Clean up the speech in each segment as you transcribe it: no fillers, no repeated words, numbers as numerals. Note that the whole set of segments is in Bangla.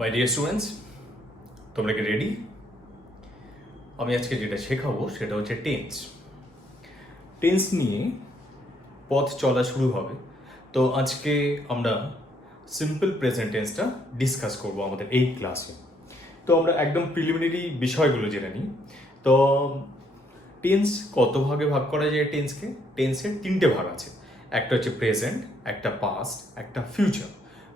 মাই ডিয়ার স্টুডেন্টস, তোমরা কি রেডি? আমি আজকে যেটা শেখাবো সেটা হচ্ছে টেন্স। টেন্স নিয়ে পথ চলা শুরু হবে। তো আজকে আমরা সিম্পল প্রেজেন্ট টেন্সটা ডিসকাস করব আমাদের এই ক্লাসে। তো আমরা একদম প্রিলিমিনারি বিষয়গুলো জেনে নিই। তো টেন্স কত ভাগে ভাগ করা যায় টেন্সকে? টেন্সের তিনটে ভাগ আছে। একটা হচ্ছে প্রেজেন্ট, একটা পাস্ট, একটা ফিউচার।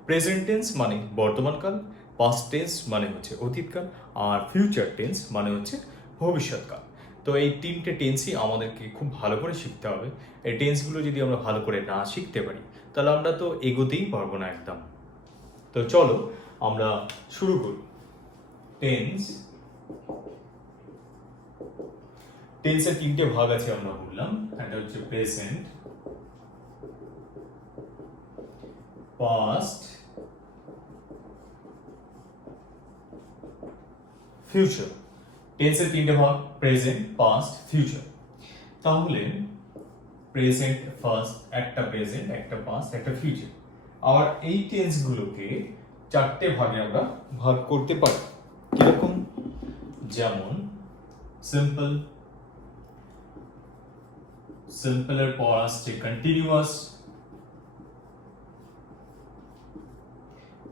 প্রেজেন্ট টেন্স মানে বর্তমানকাল, পাস্ট টেন্স মানে হচ্ছে অতীতকাল, আর ফিউচার টেন্স মানে হচ্ছে ভবিষ্যৎকাল। তো এই তিনটে টেন্সই আমাদেরকে খুব ভালো করে শিখতে হবে। এই টেন্সগুলো যদি আমরা ভালো করে না শিখতে পারি তাহলে আমরা তো এগোতেই পারবো না একদম। তো চলো আমরা শুরু করি। টেন্স, টেন্সের তিনটে ভাগ আছে আমরা বললাম। একটা হচ্ছে প্রেজেন্ট, পাস্ট, ফিউচার। টেন্সের তিনটে ভাগ প্রেজেন্ট, পাস্ট, ফিউচার। তাহলে প্রেজেন্ট ফার্স্ট, একটা প্রেজেন্ট, একটা পাস্ট, একটা ফিউচার। আর এই টেন্সগুলোকে চারটে ভাগে আমরা ভাগ করতে পারি। কিরকম? যেমন সিম্পল, সিম্পলের পর আসছে কন্টিনিউয়াস,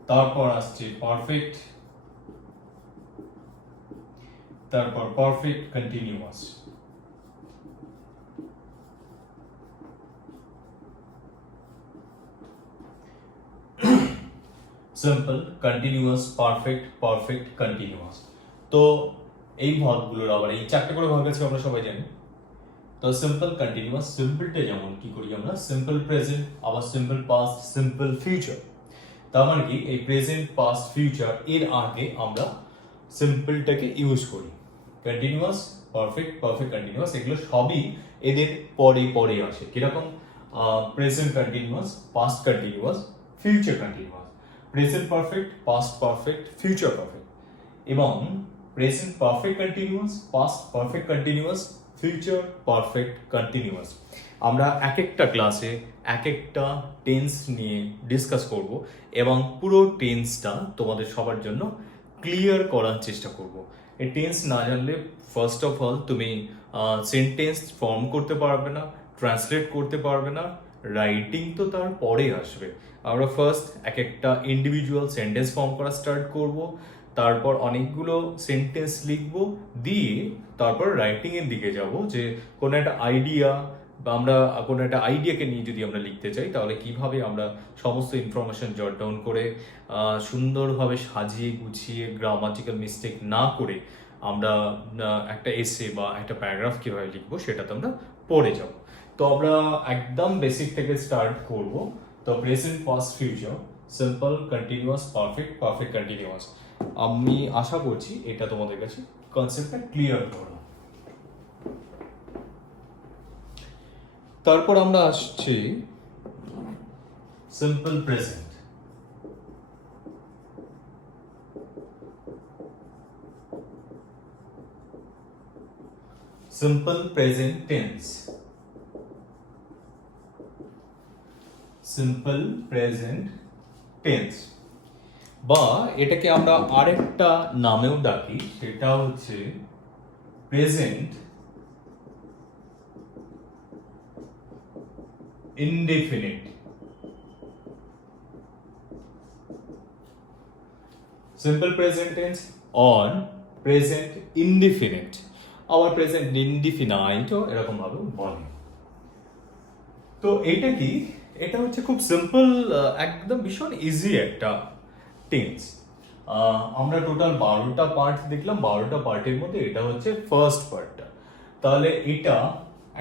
তারপর আসছে পারফেক্ট, তারপর perfect continuous. Simple, continuous, perfect, perfect, continuous. তো এই ভাগগুলোর আবার এই চারটে করে ভাগ আছে আমরা সবাই জানি। তো সিম্পল, কন্টিনিউয়াস, সিম্পলটা যেমন কি করি আমরা সিম্পল প্রেজেন্ট, আবার সিম্পল পাস্ট, সিম্পল ফিউচার। তার মানে কি এই প্রেজেন্ট, পাস্ট, ফিউচার এর আগে আমরা সিম্পলটাকে ইউজ করি। কন্টিনিউয়াস, পারফেক্ট, পারফেক্ট, কন্টিনিউয়াস এগুলো সবই এদের পরে পরে আসে। কিরকম? Present continuous, past continuous, future continuous. Present perfect, past perfect, future perfect, এবং present perfect continuous, past perfect continuous, future perfect continuous. আমরা এক একটা ক্লাসে এক একটা টেন্স নিয়ে ডিসকাস করব এবং পুরো টেন্সটা তোমাদের সবার জন্য ক্লিয়ার করার চেষ্টা করব। এই টেন্স না জানলে ফার্স্ট অফ অল তুমি সেন্টেন্স ফর্ম করতে পারবে না, ট্রান্সলেট করতে পারবে না, রাইটিং তো তার পরে আসবে। আমরা ফার্স্ট এক একটা ইন্ডিভিজুয়াল সেন্টেন্স ফর্ম করা স্টার্ট করব, তারপর অনেকগুলো সেন্টেন্স লিখব, দিয়ে তারপর রাইটিং এর দিকে যাব যে কোনো একটা আইডিয়া বা আমরা কোনো একটা আইডিয়াকে নিয়ে যদি আমরা লিখতে চাই তাহলে কিভাবে আমরা সমস্ত ইনফরমেশন জট ডাউন করে সুন্দরভাবে সাজিয়ে গুছিয়ে গ্রামাটিক্যাল মিস্টেক না করে আমরা একটা এসে বা একটা প্যারাগ্রাফ কিভাবে লিখবো সেটাতে আমরা পড়ে যাব। তো আমরা একদম বেসিক থেকে স্টার্ট করব। তো present, past, future, simple, continuous, perfect, perfect, continuous. আমি আশা করছি এটা তোমাদের কাছে কনসেপ্টটা ক্লিয়ার করো। তারপর আমরা আসছি simple present. Simple present tense, simple present tense, বা এটাকে আমরা আরেকটা নামেও ডাকি, সেটা হচ্ছে present indefinite. Simple present tense or present indefinite, আবার প্রেজেন্ট ইনডিফিনাইটও এরকম ভাবে বলে। তো এটা কি? এটা হচ্ছে খুব সিম্পল, একদম ভীষণ ইজি একটা টেন্স। আমরা টোটাল 12টা পার্ট দেখলাম, 12টা পার্টের মধ্যে এটা হচ্ছে ফার্স্ট পার্টটা। তাহলে এটা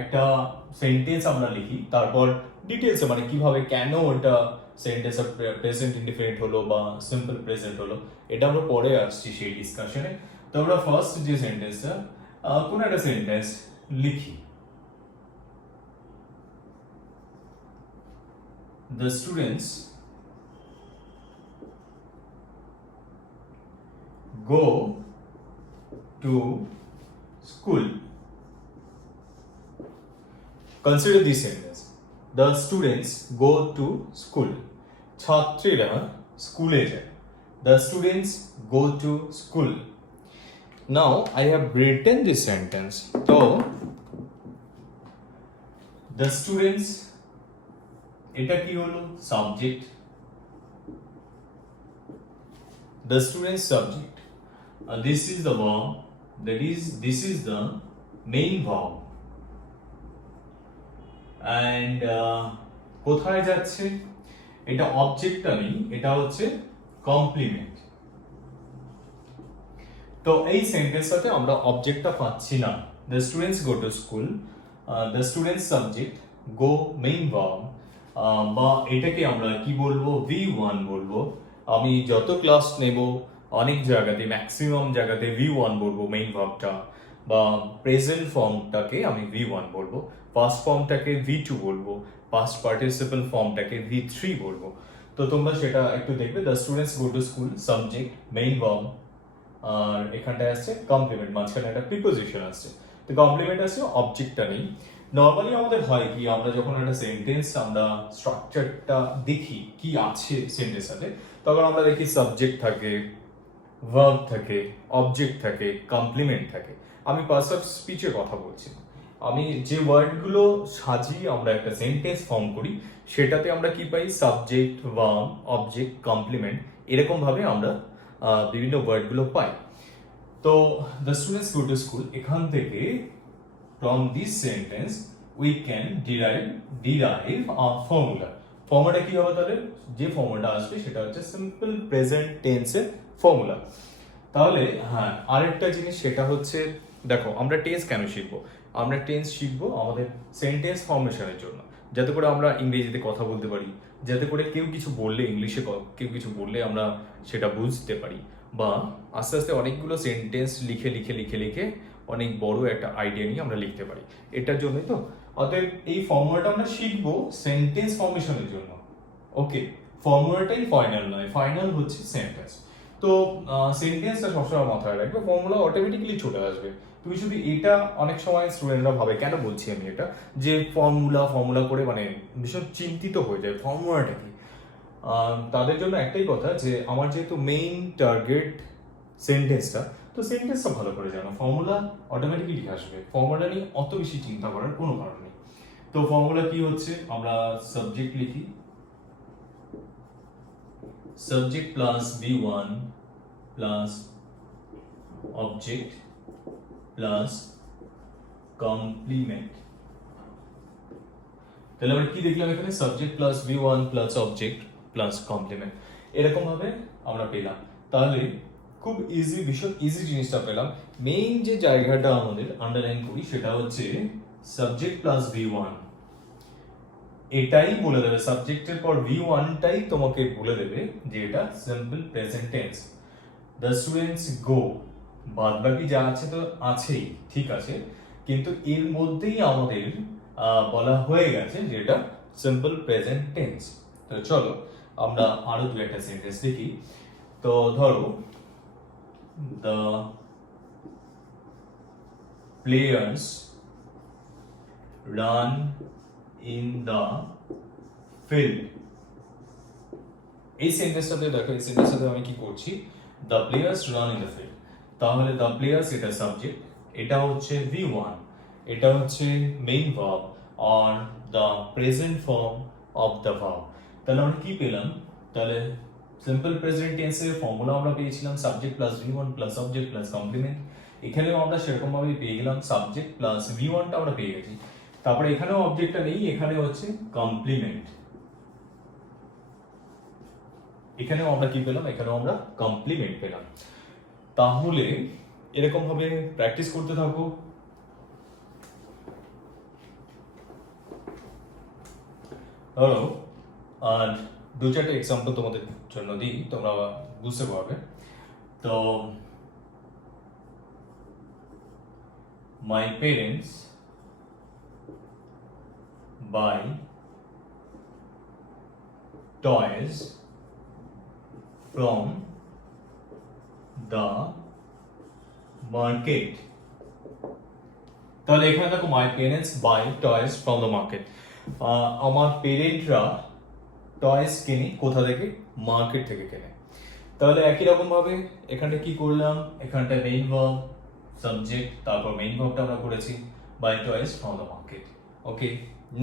একটা সেন্টেন্স আমরা লিখি, তারপর ডিটেলসে মানে কিভাবে কেন ওটা সেন্টেন্স প্রেজেন্ট ইনডিফিনিট হলো বা সিম্পল প্রেজেন্ট হলো এটা আমরা পরে আসছি সেই ডিসকাশনে। তো আমরা ফার্স্ট যে সেন্টেন্সটা কোন একটা সেন্টেন্স লিখি। The students go to school. Consider this sentence. The students go to school. ছাত্রীরা স্কুলে যায়। The students go to school. Now I have written this sentence. So the students, এটা কি হলো? Subject. The students subject. This is the verb. This is the main verb. And কোথায় যাচ্ছে? এটা অবজেক্টটা নেই, এটা হচ্ছে কমপ্লিমেন্ট। তো এই সেন্টেন্সটাতে আমরা অবজেক্টটা পাচ্ছি না। The students go to school, the students subject, go main verb, বা এটাকে আমরা কি বলবো? V1 বলবো। আমি যত ক্লাস নেব অনেক জায়গাতে, ম্যাক্সিমাম জায়গাতে V1 বলবো মেইন ভার্বটা, বা প্রেজেন্ট ফর্মটাকে আমি V1 বলবো, পাস্ট ফর্মটাকে V2 বলবো, পাস্ট পার্টিসিপল ফর্মটাকে V3 বলবো। তো তোমরা সেটা একটু দেখবে। The students go to school, subject, main verb, আর এখানটায় আসছে কমপ্লিমেন্ট, মাঝখানে একটা প্রিপোজিশন আসছে। তো কমপ্লিমেন্ট আসছে, অবজেক্টটা নেই। নর্মালি আমাদের হয় কি, আমরা যখন একটা সেন্টেন্স আমরা স্ট্রাকচারটা দেখি কি আছে সেন্টেন্সটাতে, তখন আমরা দেখি সাবজেক্ট থাকে, ভার্ব থাকে, অবজেক্ট থাকে, কমপ্লিমেন্ট থাকে। আমি পার্টস অফ স্পিচের কথা বলছি। আমি যে ওয়ার্ডগুলো সাজিয়ে আমরা একটা সেন্টেন্স ফর্ম করি, সেটাতে আমরা কি পাই? সাবজেক্ট, ভার্ব, অবজেক্ট, কমপ্লিমেন্ট, এরকম ভাবে আমরা বিভিন্ন ওয়ার্ডগুলো পাই। তো the students go to school, এখান থেকে from this sentence we can derive a formula. Formula কি হবে তাহলে? যে ফর্মুলাটা আসবে সেটা হচ্ছে সিম্পল প্রেজেন্ট টেন্সের ফর্মুলা। তাহলে হ্যাঁ, আরেকটা জিনিস সেটা হচ্ছে, দেখো আমরা টেন্স কেন শিখবো? আমরা টেন্স শিখবো আমাদের সেন্টেন্স ফর্মেশনের জন্য, যাতে করে আমরা ইংরেজিতে কথা বলতে পারি, যাতে করে কেউ কিছু বললে ইংলিশে, কেউ কিছু বললে আমরা সেটা বুঝতে পারি, বা আস্তে আস্তে অনেকগুলো সেন্টেন্স লিখে লিখে লিখে লিখে অনেক বড় একটা আইডিয়া নিয়ে আমরা লিখতে পারি। এটার জন্যই তো অতএব এই ফর্মুলাটা আমরা শিখবো সেন্টেন্স ফর্মেশনের জন্য। ওকে, ফর্মুলাটাই ফাইনাল নয়, ফাইনাল হচ্ছে সেন্টেন্স। তো সেন্টেন্সটা সবসময় মাথায় রাখবে, ফর্মুলা অটোমেটিক্যালি চলে আসবে। তুমি যদি এটা, অনেক সময় স্টুডেন্টরা ভাবে, কেন বলছি আমি এটা, যে ফর্মুলা করে মানে ভীষণ চিন্তিত হয়ে যায়, ফর্মুলাটা কি? তাদের জন্য একটাই কথা, যে আমার যেহেতু মেইন টার্গেট সেন্টেন্সটা, তো সেন্টেন্সটা ভালো করে জানো, ফর্মুলা অটোমেটিক্যালি আসবে। ফর্মুলা নিয়ে অত বেশি চিন্তা করার কোনো কারণ নেই। তো ফর্মুলা কি হচ্ছে? আমরা সাবজেক্ট লিখি, subject plus V1 plus object plus complement. তাহলে আমরা কি দেখলাম এখানে? Subject plus V1 plus object plus complement, এরকম ভাবে আমরা পেলাম। তাহলে খুব ইজি, ভীষণ ইজি জিনিসটা পেলাম। মেইন যে জায়গাটা আমাদের আন্ডারলাইন করি সেটা হচ্ছে সাবজেক্ট প্লাস V1, এটাই বলে দেবে, সাবজেক্টের পর V1টাই তোমাকে বলে দেবে যে এটা simple present tense. The students go, বাদ বাকি যা আছে তো আছেই, ঠিক আছে, কিন্তু এর মধ্যেই আমাদের বলা হয়ে গেছে যে এটা সিম্পল প্রেজেন্ট টেন্স। তো চলো আমরা আরো দু একটা সেন্টেন্স দেখি। তো ধরো, the players run in the field. এই সেন্টেন্সটাতে দেখো, এই সেন্টেন্সটাতে আমি কি করছি? the players run in the field। তাহলে the players এটা সাবজেক্ট, এটা হচ্ছে V1, এটা হচ্ছে মেইন ভার্ব আর the present form of the verb। তাহলে আমরা কি পেলাম? তাহলে সিম্পল প্রেজেন্ট টেন্সের ফর্মুলা আমরা পেয়েছিলাম subject plus V1 plus object plus complement. এখানেও আমরা সেরকম ভাবে পেয়ে গেলাম, সাবজেক্ট প্লাস V1টা আমরা পেয়ে গেছি। তারপরে এখানেও অবজেক্টটা নেই, এখানে হচ্ছে কমপ্লিমেন্ট। এখানেও আমরা কি পেলাম? এখানেও আমরা কমপ্লিমেন্ট পেলাম। তাহলে এরকম ভাবে প্র্যাকটিস করতে থাকো। ধরো আর দু চারটে এক্সাম্পল তোমাদের জন্য দিই, তোমরা বুঝতে পারবে। তো my parents buy toys from the market। তাহলে এখানে দেখো, my parents buy toys from the market। আমার পেরেন্টরা টয়েস কেনে কোথা থেকে? মার্কেট থেকে কেনে। তাহলে একই রকম ভাবে এখানটা কি করলাম, এখানটা মেইন ভার্ব সাবজেক্ট, তারপর মেইন ভার্বটা আমরা করেছি buy toys from the market. Okay,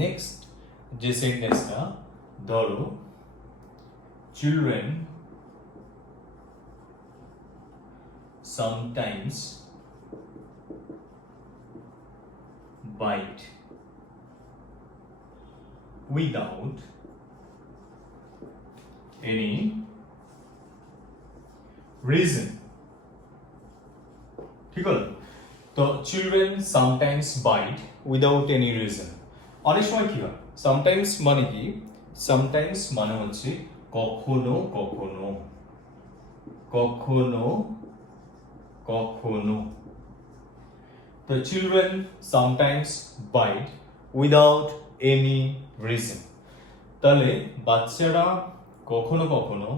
next যে সেন্টেন্সটা ধরো children sometimes bite without any reason, ঠিক আছে? তো children sometimes bite without any reason. অনেক সময় কি হয়, সামটাইমস মানে কি, সামটাইমস মানে হচ্ছে কখনো কখনো, কখনো কখনো। তো children sometimes bite without any reason, তাহলে বাচ্চারা কখনো কখনো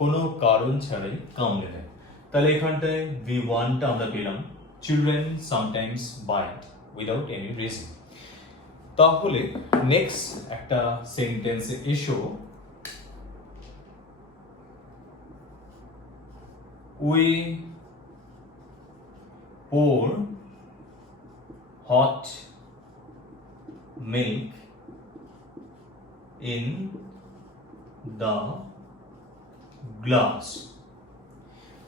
কোনো কারণ ছাড়াই কামড়ে দেয়। তাহলে এখানটায় V1টা আমরা পেলাম, children sometimes bite without any reason. তাহলে নেক্সট একটা সেন্টেন্সে এসো, we pour hot milk in the glass.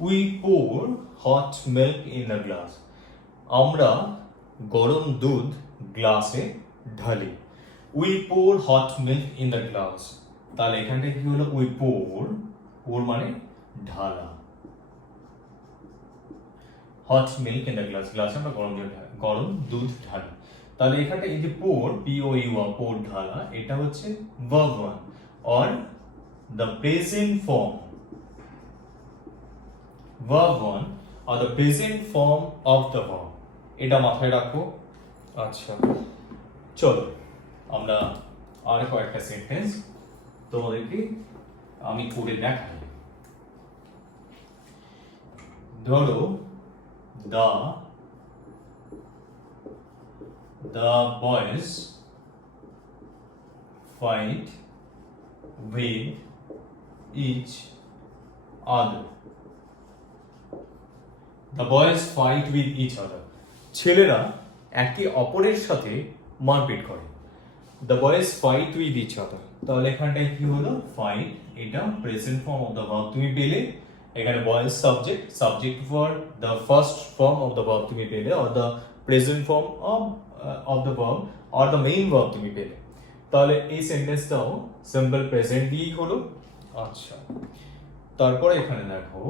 We pour hot milk in the glass. আমরা গরম দুধ গ্লাসে ঢালি। We pour hot milk in the glass. তাহলে এখানটা কি হলো, we pour মানে ঢালা, hot milk in the glass, গ্লাসে আমরা গরম দুধ ঢালি। তাহলে এখানটা এই যে পোর, POUR, পোর ঢালা, এটা হচ্ছে verb 1 or the present form, verb 1 or the present form of the verb, এটা মাথায় রাখো। আচ্ছা, চলো আমরা আর কয়েকটা সেন্টেন্স তোমাদেরকে আমি করে দেখাই। ধরো the boys fight with each other. The boys fight with each other. ছেলেরা একে অপরের সাথে মারপিট করে। The boys fight with each other. তাহলে এখানটায় কি হলো, fight, এটা present form of the verb তুমি পেলে। এখানে boys subject, subject for the first form of the verb তুমি পেলে, or the present form of the verb or the main verb তুমি পেলে। তাহলে এই সেন্টেন্সটাও সিম্পল প্রেজেন্ট দিয়েই হলো। আচ্ছা, তারপরে এখানে দেখো,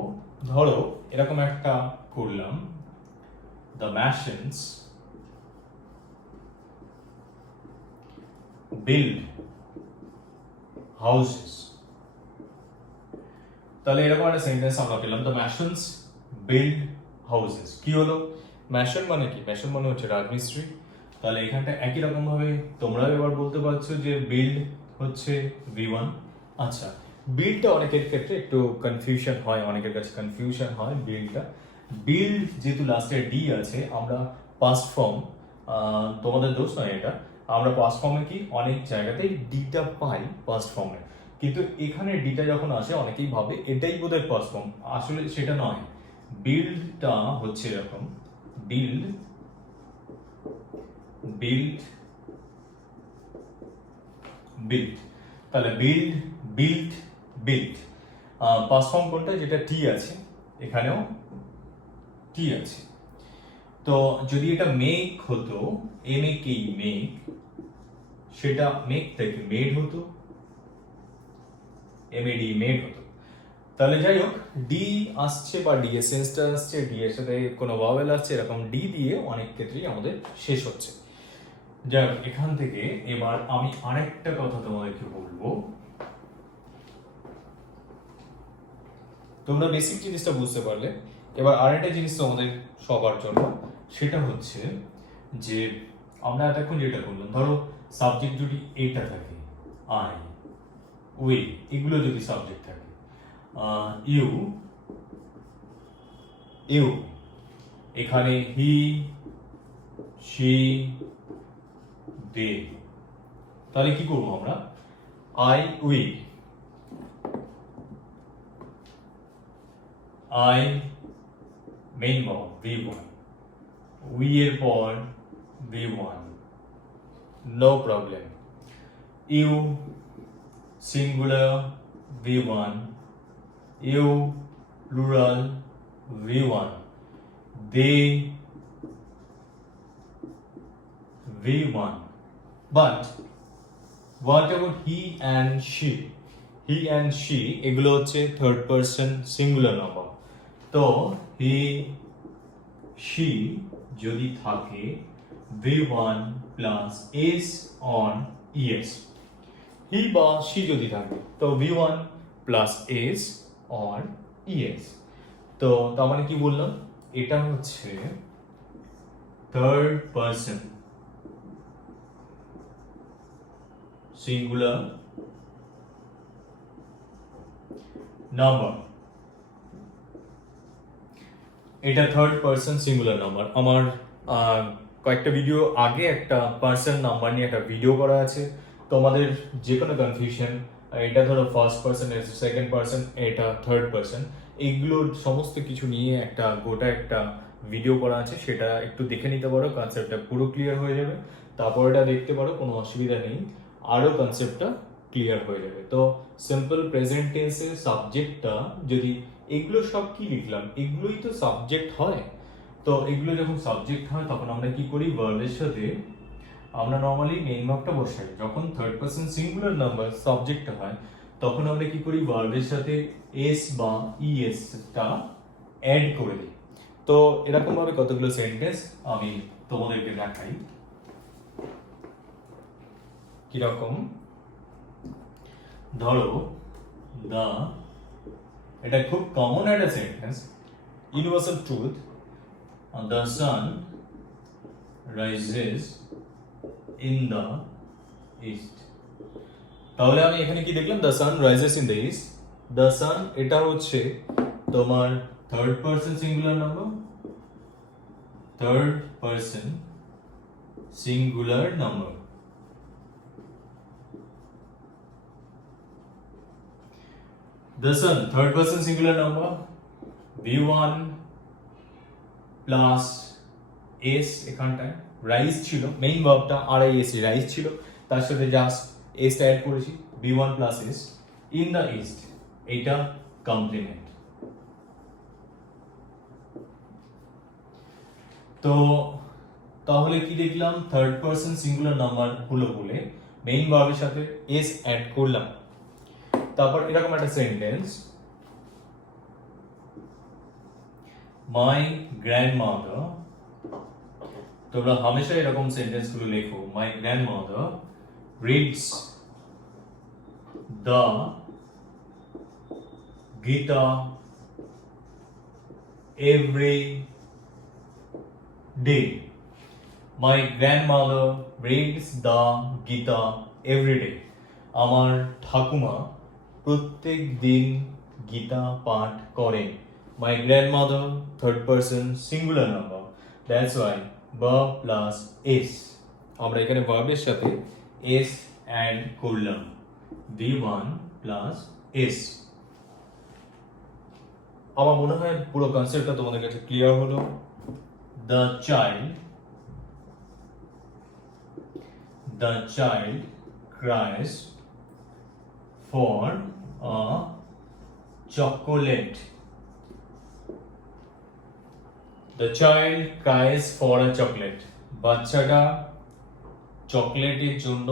ধরো এরকম একটা করলাম, দ্য ম্যাশিনস বিল্ড হাউসেস। তাহলে এরকম একটা সেন্টেন্স আমরা পেলাম, দ্য ম্যাশনস বিল্ড হাউসেস। কি হলো, ম্যাশন মানে কি, ম্যাশন মানে হচ্ছে রাজমিস্ত্রি। তাহলে এখানটা একই রকম ভাবে তোমরা এবার বলতে পারছো যে বিল্ড হচ্ছে V1। আচ্ছা, বিল্ডটা অনেকের ক্ষেত্রে একটু কনফিউশন হয়, অনেকের কাছে কনফিউশন হয় বিল্ডটা। বিল্ড যেহেতু লাস্টে ডি আছে, আমরা পাস্ট ফর্ম, তোমাদের দোষ নয় এটা, আমরা পাস্ট ফর্মে কি অনেক জায়গাতেই ডিটা পাই পাস্ট ফর্মে, কিন্তু এখানে ডিটা যখন আসে অনেকেই ভাবে এটাই বোধহয় পাস্ট ফর্ম, আসলে সেটা নয়। বিল্ডটা হচ্ছে এরকম, বিল্ড বিল্ড বিল্ড। তাহলে build build build, past form কোনটা, যেটা টি আছে, এখানেও টি আছে। তো যদি এটা মেক হতো, MAKE মেক, সেটা মেক থেকে মেড হতো, MAD মেড হতো। তাহলে যাই হোক, ডি আসছে বা ডি এসেন্সটা আসছে, ডি এর সাথে কোনো ভাওয়েল আসছে, এরকম ডি দিয়ে অনেক ক্ষেত্রেই আমাদের শেষ হচ্ছে। যাই হোক, এখান থেকে এবার আমি আরেকটা কথা তোমাদেরকে বলবো, তোমরা বেসিক জিনিসটা বুঝতে পারলে। এবার আরেকটা জিনিস তোমাদের সবার জন্য, সেটা হচ্ছে যে আমরা এতক্ষণ যেটা করলাম, ধরো সাবজেক্ট যদি এটা থাকে, আই, উই, এগুলো যদি সাবজেক্ট থাকে, ইউ, ইউ, এখানে হি, শি, দে, তাহলে কি করবো আমরা, I, we, I main verb V1, we এর পর V1, no problem. You singular V1, you plural V1, they V1. But what about he and she? He and she এগুলো হচ্ছে থার্ড পারসন সিঙ্গুলার নাম্বার। তো he she যদি থাকে V1 plus s on es, he বা she যদি থাকে তো V1 plus s on es। তো তার মানে কি বললাম, এটা হচ্ছে থার্ড পারসন সিঙ্গুলার নাম্বার, এটা থার্ড পারসন সিঙ্গুলার নাম্বার। আমার কয়েকটা ভিডিও আগে একটা পারসন নাম্বার নিয়ে একটা ভিডিও করা আছে। তোমাদের যে কোনো কনফিউশন, এটা ধরো ফার্স্ট পারসন, সেকেন্ড পারসন, এটা থার্ড পারসন, এইগুলোর সমস্ত কিছু নিয়ে একটা গোটা একটা ভিডিও করা আছে, সেটা একটু দেখে নিতে পারো, কনসেপ্টটা পুরো ক্লিয়ার হয়ে যাবে। তারপর এটা দেখতে পারো, কোনো অসুবিধা নেই, আরও কনসেপ্টটা ক্লিয়ার হয়ে যাবে। তো সিম্পল প্রেজেন্ট টেন্সের সাবজেক্টটা যদি, এগুলো সব কি লিখলাম, এগুলোই তো সাবজেক্ট হয়। তো এগুলো যখন সাবজেক্ট হয় তখন আমরা কি করি, ভার্বের সাথে আমরা নর্মালি মেইন ভার্বটা বসাই। যখন third person singular number subject হয় তখন আমরা কি করি, ভার্বের সাথে এস বা ইএস টা অ্যাড করে দিই। তো এরকম ভাবে কতগুলো সেন্টেন্স আমি তোমাদেরকে দেখাই কিরকম। ধরো দা, এটা খুব কমন একটা sentence, universal truth, the sun rises in the east। তাহলে আমি এখানে কি দেখলাম, the sun rises in the east। the sun এটা হচ্ছে তোমার third person singular number, third person singular number. the sun third person singular number, v1 plus S, এখানটায় রাইজ ছিল, মেইন ভার্বটা RIS রাইজ ছিল, তার সাথে জাস্ট এস অ্যাড করেছি, v1 plus S, in the east, এইটা কমপ্লিমেন্ট। তো তাহলে কি দেখলাম, থার্ড পারসন সিঙ্গুলার নাম্বার হলো বলে মেইন ভার্বের সাথে এস অ্যাড করলাম। তারপর এরকম একটা সেন্টেন্স, মাই গ্র্যান্ডমাদার, তোমরা হামেশা এরকম সেন্টেন্স গুলো লেখো, my grandmother reads the Gita every day. My grandmother reads the Gita every day. আমার ঠাকুমা প্রত্যেক দিন গীতা পাঠ করেন। My grandmother, third person singular number, that's why verb plus s, আমরা এখানে ভার্বের সাথে s অ্যাড করলাম, v1 plus s। আমার মনে হয় পুরো কনসেপ্টটা তোমাদের কাছে ক্লিয়ার হলো। the child cries for a chocolate। The child cries for a chocolate, বাচ্চাটা চকলেটের জন্য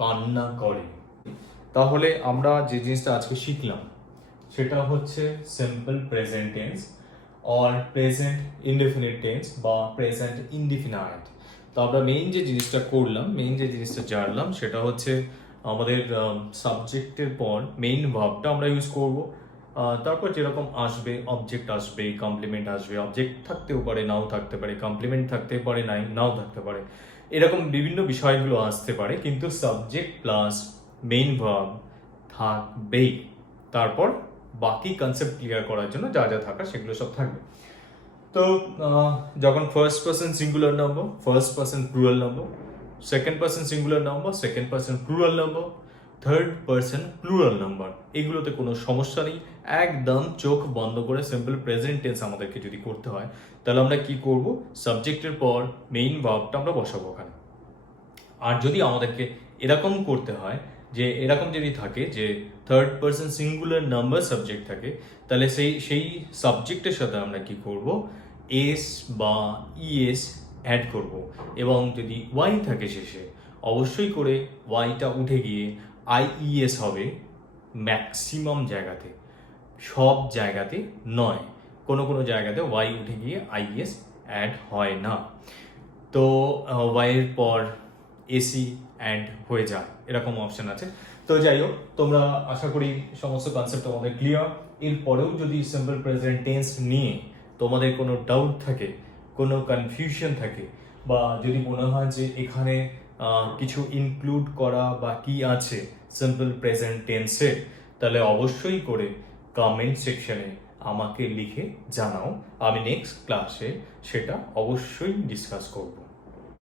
কান্না করে। তাহলে আমরা যে জিনিসটা আজকে শিখলাম সেটা হচ্ছে simple present tense or present indefinite tense বা প্রেজেন্ট ইনডিফিনাইট। তো আমরা মেইন যে জিনিসটা করলাম, মেইন যে জিনিসটা জানলাম সেটা হচ্ছে আমাদের সাবজেক্টের পর মেইন ভার্বটা আমরা ইউজ করব। তারপর যেরকম আসবে, অবজেক্ট আসবে, কমপ্লিমেন্ট আসবে, অবজেক্ট থাকতেও পারে, নাও থাকতে পারে, কমপ্লিমেন্ট থাকতে পারে, নাও থাকতে পারে, এরকম বিভিন্ন বিষয়গুলো আসতে পারে, কিন্তু সাবজেক্ট প্লাস মেইন ভার্ব থাকবেই। তারপর বাকি কনসেপ্ট ক্লিয়ার করার জন্য যা যা থাকা সেগুলো সব থাকবে। তো যখন first person singular number, first person plural number, second person singular number, second person plural number, third person plural number, এগুলোতে কোনো সমস্যা নেই, একদম চোখ বন্ধ করে সিম্পল প্রেজেন্ট টেন্স আমাদেরকে যদি করতে হয়, তাহলে আমরা কি করব, সাবজেক্টের পর মেইন ভার্বটা আমরা বসাবো ওখানে। আর যদি আমাদেরকে এরকম করতে হয়, যে এরকম যদি থাকে যে third person singular number subject থাকে, তাহলে সেই সাবজেক্টের সাথে আমরা কি করব, এস বা ইএস অ্যাড করব। এবং যদি ওয়াই থাকে শেষে, অবশ্যই করে ওয়াইটা উঠে গিয়ে আইইএস হবে ম্যাক্সিমাম জায়গাতে, সব জায়গাতে নয়, কোনো কোনো জায়গাতে ওয়াই উঠে গিয়ে আইএস অ্যাড হয় না। তো ওয়াইয়ের পর এসি অ্যাড হয়ে যায়, এরকম অপশন আছে। তো যাই হোক, তোমরা আশা করি সমস্ত কনসেপ্ট আমাদের ক্লিয়ার। এরপরেও যদি সিম্পল প্রেজেন্ট টেন্স নিয়ে তোমাদের কোনো ডাউট থাকে, কোনো কনফিউশন থাকে, বা যদি মনে হয় যে এখানে কিছু ইনক্লুড করা বা কি আছে সিম্পল প্রেজেন্ট টেন্সে, তাহলে অবশ্যই করে কমেন্ট সেকশনে আমাকে লিখে জানাও। আমি নেক্সট ক্লাসে সেটা অবশ্যই ডিসকাস করব।